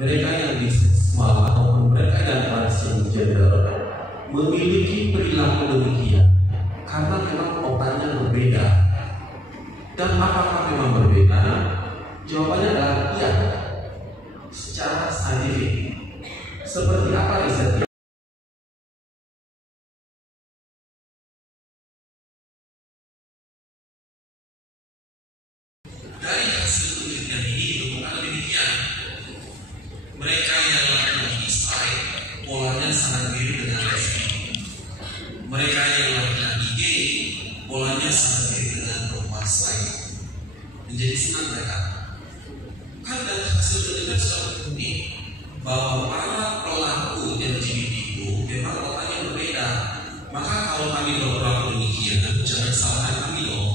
mereka yang biseksual ataupun mereka yang transgender memiliki perilaku demikian karena memang otaknya berbeda. Dan apakah memang berbeda? Jawabannya adalah iya. Secara saintifik, seperti apa risetnya? Dari hasil penelitian ini ditemukan demikian. Mereka yang laki-laki straight polanya sangat mirip dengan lesbi. Mereka yang laki-laki gay polanya sangat mirip dengan perempuan straight. Menjadi senang mereka. Kan dari hasil penelitian sudah terbukti bahwa para pelaku LGBT itu memang otaknya berbeda. Maka kalau kami berperilaku demikian, jangan salahkan kami dong.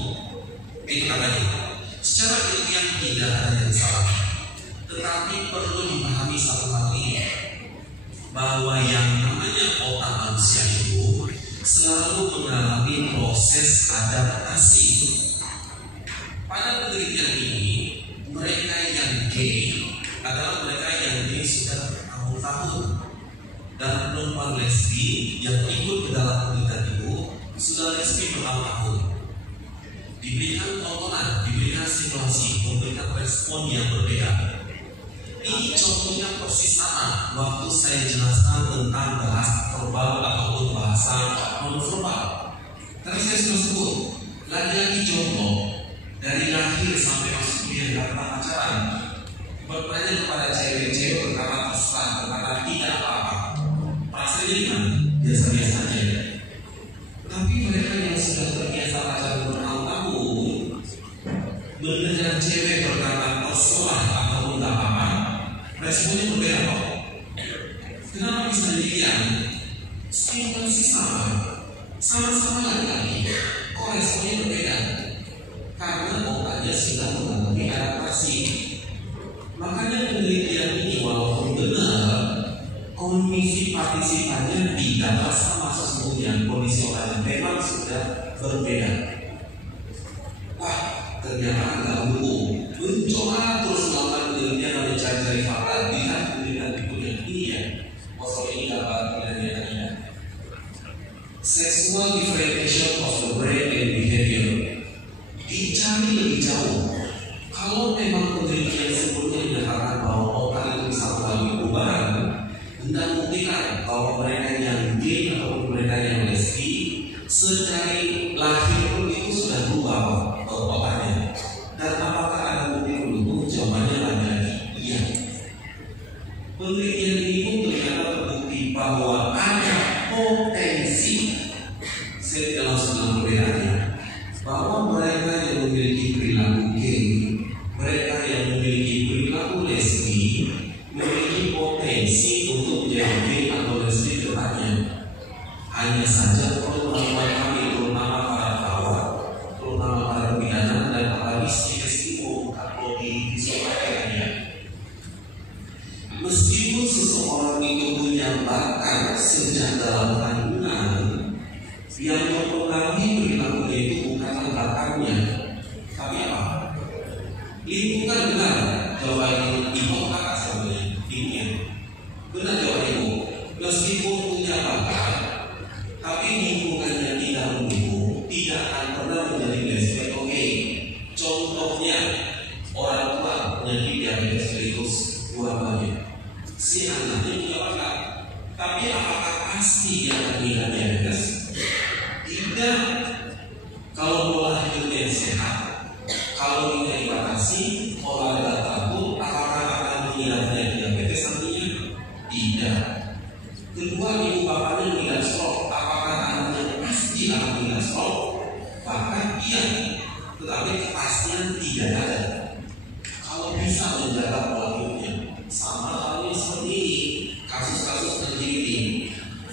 Itu katanya. Secara ilmiah tidak ada yang salah, tetapi perlu dipahami satu hal ini, bahwa yang namanya otak manusia itu selalu mengalami proses adaptasi. Pada penelitian ini, mereka yang gay adalah mereka yang gay sudah bertahun-tahun, dan perempuan lesbi yang ikut ke dalam penelitian itu sudah lesbi bertahun-tahun. Diberikan tontonan, diberikan simulasi, memberikan respon yang berbeda. Ini contohnya persis sama waktu saya jelaskan tentang bahasa verbal ataupun bahasa non-verbal. Tadi saya sudah sebut, lagi-lagi contoh dari lahir sampai masuk kuliah dan pacaran, bertanya kepada cewek-cewek berkata terserah, berkata tidak apa-apa. Perasaannya gimana? Biasa-biasa aja. Tapi mereka yang sudah terbiasa pacaran bertahun-tahun, mendengar cewek berkata terserah ataupun tidak apa-apa, responnya berbeda kok. Kenapa bisa demikian? Stimulasi sama-sama lagi, kok responnya berbeda? Karena otaknya sedang mengalami adaptasi. Makanya penelitian ini walaupun benar, kondisi partisipannya tidak sama sesungguhnya. Kondisi otaknya memang sudah berbeda. Wah, ternyata nggak hukum. Mencoba terus melakukan penelitian dan mencari-cari fakta, lihat penelitian berikutnya. Iya, masalah ini dapat penelitiannya. Sexual differentiation of the brain and behavior. Dicari lebih jauh. Kalau memang penelitian sebelumnya menyatakan bahwa otak itu bisa melalui perubahan, hendak membuktikan bahwa mereka yang gay ataupun mereka yang lesbi sedari lahir pun itu sudah berubah otaknya. Dan apakah ada bukti pendukung? Jawabannya lagi-lagi iya. Penelitian ini pun ternyata terbukti bahwa ada potensi, saya tidak langsung bilang perbedaannya, bahwa mereka yang memiliki perilaku gay, mereka yang memiliki perilaku lesbi, memiliki potensi untuk menjadi gay atau lesbi depannya. Hanya saja perlu membuat kami, terutama para perawat, terutama para pembinaan dan apalagi psikiatri atau di psikologinya. Meskipun seseorang itu punya bakat sejak dalam kandungan, yang mempengaruhi perilakunya itu bukanlah bakatnya, tapi apa? Lingkungan. Benar jawaban ibu kakak sebenarnya ibunya. Benar jawaban ibu. Meskipun punya bakat, tapi lingkungannya tidak mendukung, tidak akan pernah menjadi lesbi atau gay. Contohnya orang tua penyakit diabetes mellitus dua-duanya. Si anaknya punya bakat, tapi apakah pasti dia akan mengidap diabetes? Tidak. Kalau pola hidupnya sehat, kalau tidak dibatasi, olahraga teratur, apakah akan mengidap diabetes nantinya? Tidak. Kedua, ibu bapaknya mengidap stroke, apakah anaknya pasti akan mengidap stroke? Bahkan iya, tetapi kepastian tidak ada. Kalau bisa menjaga pola hidupnya, sama halnya seperti ini, kasus-kasus terjadi.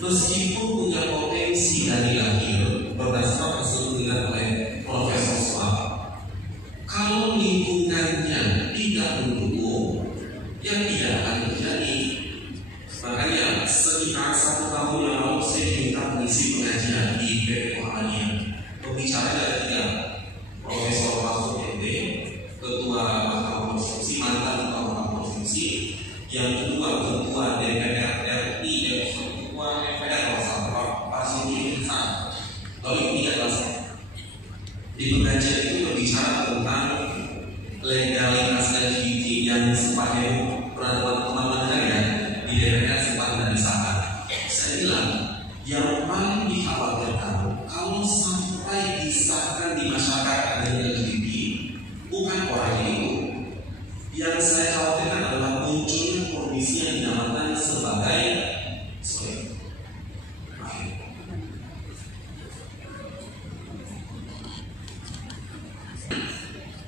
Meskipun punya potensi dari lahir, berdasarkan hasil penelitian oleh Profesor Swab, kalau lingkungannya tidak mendukung, yang tidak akan terjadi. Makanya sekitar 1 tahun yang lalu saya diminta mengisi pengajian di BP Muhammadiyah. Pembicara ada 3, Profesor Mahfud MD, Ketua Mahkamah Konstitusi, mantan Ketua Mahkamah Konstitusi, yang menyembuhkan orang itu. Yang saya khawatirkan adalah munculnya kondisi yang dinamakan sebagai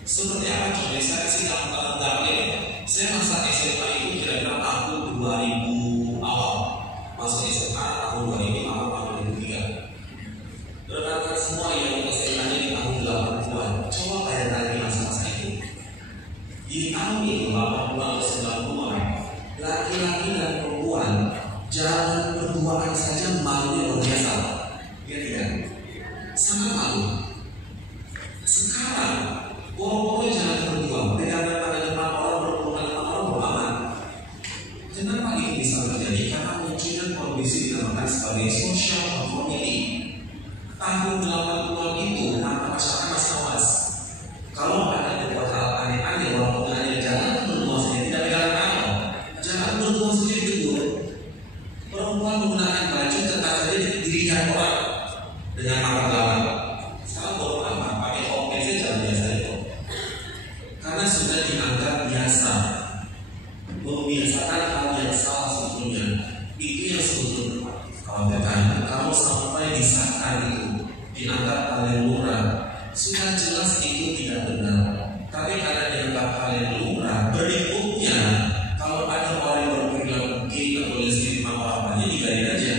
seperti apa contohnya? Saya kasih gambar ini. Saya masa SMA itu kira-kira tahun 2000 awal. Masuk SMA tahun 2000 awal tahun 2003. Rekan-rekan semua yang SMA-nya di tahun 80-an, coba bayangkan lagi masa-masa itu. Di tahun itu 80-an atau 90-an, laki-laki dan perempuan jalan berduaan saja malunya luar biasa. Ya tidak? Sangat malu. Sekarang boro-boro jalan berdua, pegangan pada depan orang, berhubungan dengan orang beraman. Kenapa ini bisa terjadi? Karena munculnya kondisi dinamakan sebagai social conformity. Tahun 80-an itu, kenapa masyarakat masih awas? Kalau ada beberapa hal aneh-aneh, walaupun hanya jalan berdua saja, tidak pegangan tangan, jalan berdua saja ditegur. Perempuan menggunakan baju ketat saja dirikan orang dengan mata belakang. Sekarang baru apa? Pakai hopeng saja biasa itu. Karena sudah dianggap biasa, membiasakan hal yang salah sebetulnya. Itu yang sebetulnya khawatirkan. Kalau sampai disahkan itu dianggap hal yang lumrah, sudah jelas itu tidak benar. Tapi karena dianggap hal yang lumrah, berikutnya kalau ada orang yang berperilaku gay atau lesbian atau apanya digain aja.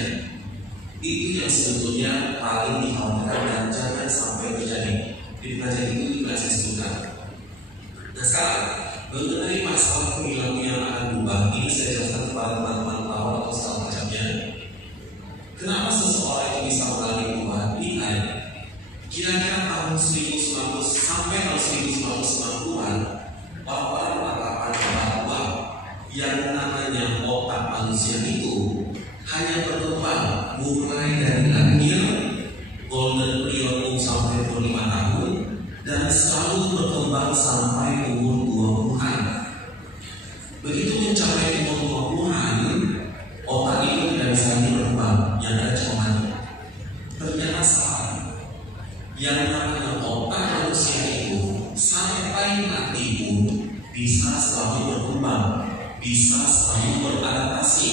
Itu yang sebetulnya paling dikhawatirkan dan jangan sampai terjadi. Di pengajian itu juga saya sebutkan. Nah sekarang mengenai masalah perilaku yang akan berubah, ini saya jelaskan kepada teman-teman awal atau segala macamnya. Kenapa seseorang itu bisa mengalami perubahan? Lihat, kira-kira tahun 1900 sampai tahun 1990-an, orang-orang mengatakan bahwa yang namanya otak manusia itu hanya berkembang mulai dari lahir, golden period sampai 25 tahun, dan selalu berkembang sampai umur 20-an. Begitu mencapai umur 20-an, otak itu tidak bisa lagi berkembang, yang ada cuma mati. Ternyata salah. Yang namanya otak manusia itu sampai mati pun bisa selalu berkembang, bisa selalu beradaptasi,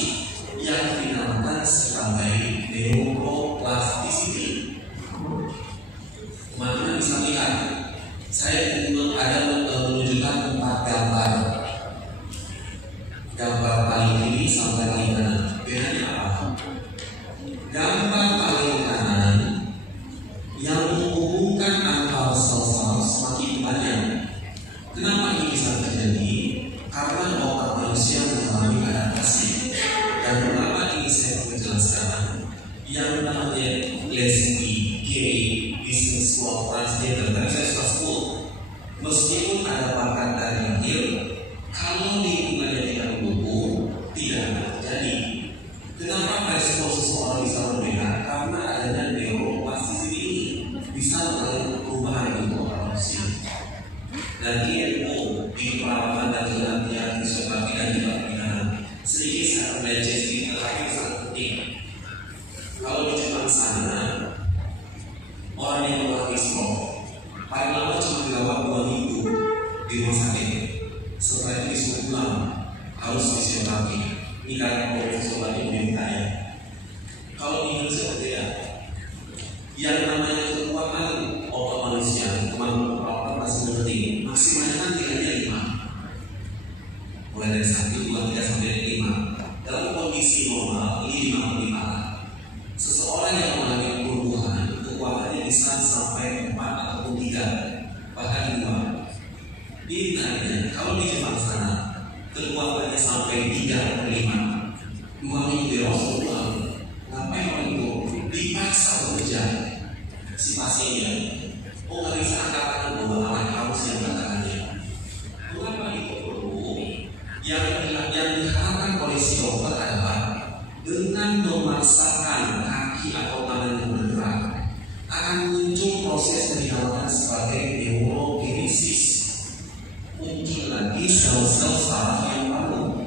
yang dinamakan sebagai neuroplasticity. Teman-teman bisa lihat, saya ada menunjukkan 4 gambar. Gambar paling kiri sampai paling kanan. Bedanya apa? Gambar paling kanan yang menghubungkan antara sel-sel semakin banyak. Kenapa ini bisa terjadi? Karena otak manusia mengalami adaptasi. Dan pertama ini saya perlu jelaskan, yang namanya lesbi, gay, bisexual, transgender, tadi saya sudah sebut. Meskipun ada bakat dari lahir, kalau lingkungannya tidak mendukung, tidak akan terjadi. Kenapa respon seseorang bisa berbeda? Karena adanya neuroplasticity ini bisa mengalami perubahan di otak manusia. Dan ilmu di perawatan dan penelitian fisioterapi dan juga pembinaan sedikit saya belajar sedikit terakhir sangat penting. Kalau di Jepang sana, orang yang mengalami stroke paling lama cuma dirawat 2 minggu di rumah sakit. Setelah itu disuruh pulang, harus fisioterapi. Ini karena fisioterapi lebih kaya. Kalau di Indonesia berbeda. Yang namanya kekuatan otak manusia, kemampuan perawatan masih penting. Maksimalnya kan tinggalnya 5. Mulai dari 1, 2, 3 sampai 5. Dalam kondisi normal ini 5. Seseorang yang mengalami perubahan kekuatannya bisa sampai 4 ataupun 3, bahkan 2. Ini tanya, kalau di Jepang sana kekuatannya sampai 3 atau 5, 2 minggu di Rasulullah, ngapain orang itu dipaksa bekerja si pasiennya? Oh nggak bisa angkat bahwa anak harus yang angkatannya. Kenapa itu perlu? Yang diharapkan oleh si dokter adalah dengan memaksakan kaki atau tangan yang bergerak akan muncul proses yang dinamakan sebagai neurogenesis. Muncul lagi sel-sel saraf yang baru.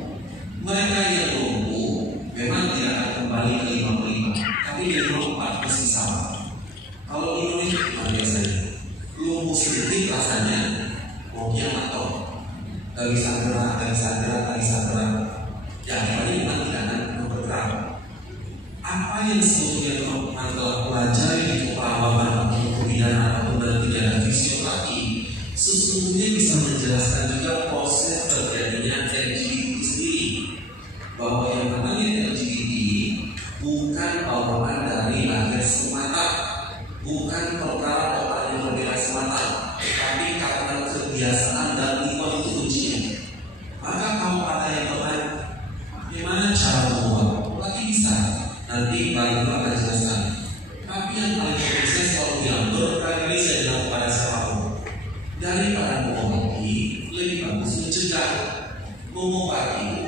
Mereka yang lumpuh memang tidak akan kembali ke 55, tapi di 54 masih sama. Kalau di Indonesia biasanya lumpuh sedikit rasanya, maunya biologinya atau dari Sandra. Ya, ini memang tidak akan bergerak. Apa yang sebetulnya teman-teman telah pelajari di perawatan kemudian ataupun dari pidana fisioterapi sesungguhnya bisa menjelaskan juga proses terjadinya LGBT sendiri, bahwa yang namanya LGBT bukan bawaan dari lahir semata, bukan perkara orang yang berbeda semata, tapi karena kebiasaan dan lingkungan itu kuncinya. Maka kalau ada yang bertanya, bagaimana cara membuat? Lagi bisa, nanti baru akan jelaskan. Tapi yang paling penting saya selalu bilang, berkali-kali saya bilang kepada siapapun, daripada mengobati, lebih bagus mencegah. Mengobati